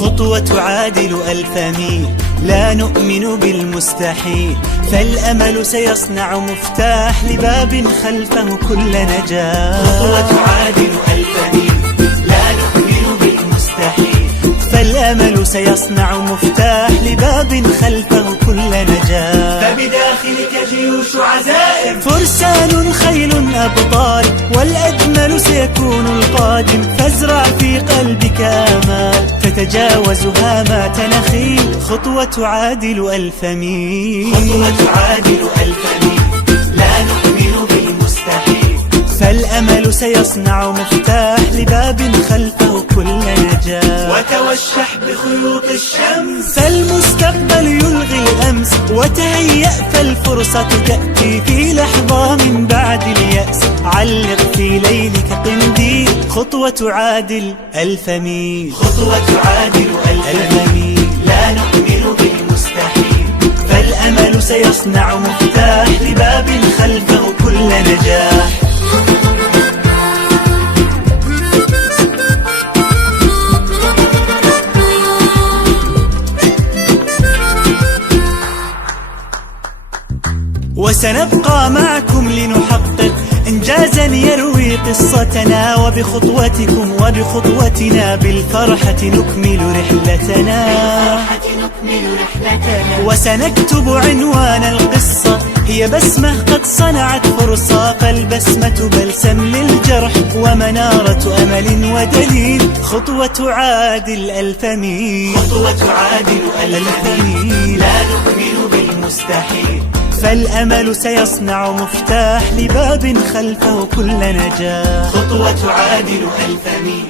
خطوة تعادل 1000 ميل. لا نؤمن بالمستحيل، فالأمل سيصنع مفتاح لباب خلفه كل نجاح. خطوة تعادل 1000 ميل، لا نؤمن بالمستحيل، فالأمل سيصنع مفتاح لباب خلفه كل نجاح. فبداخلك جيوش عزائم، فرسان خيل أبطال، والأجمل سيكون القادم. فازرع في قلبك آمال، تتجاوز هامات نخيل. خطوة تعادل 1000 ميل، خطوة تعادل 1000 ميل. لا نؤمن بالمستحيل، فالأمل سيصنع مفتاح لباب خلفه كل نجاح. وتوشح بخيوط الشمس، فالمستقبل يلغي الأمس. وتهيأ فالفرصة تأتي في لحظة من بعد اليأس. علق في ليلك قنديل، خطوة تعادل 1000 ميل، خطوة تعادل 1000 ميل. لا نؤمن بالمستحيل، فالأمل سيصنع مفتاح لباب خلفه كل نجاح. وسنبقى معكم لنحقق إنجازا يروي قصتنا. وبخطوتكم وبخطوتنا بالفرحة نكمل رحلتنا. وسنكتب عنوان القصة، هي بسمة قد صنعت فرصة. فالبسمة بلسم للجرح، ومنارة أمل ودليل. خطوة تعادل 1000 ميل، خطوة تعادل 1000 ميل. لا نؤمن بالمستحيل، فالأمل سيصنع مفتاح لباب خلفه كل نجاح. خطوة تعادل 1000 ميل.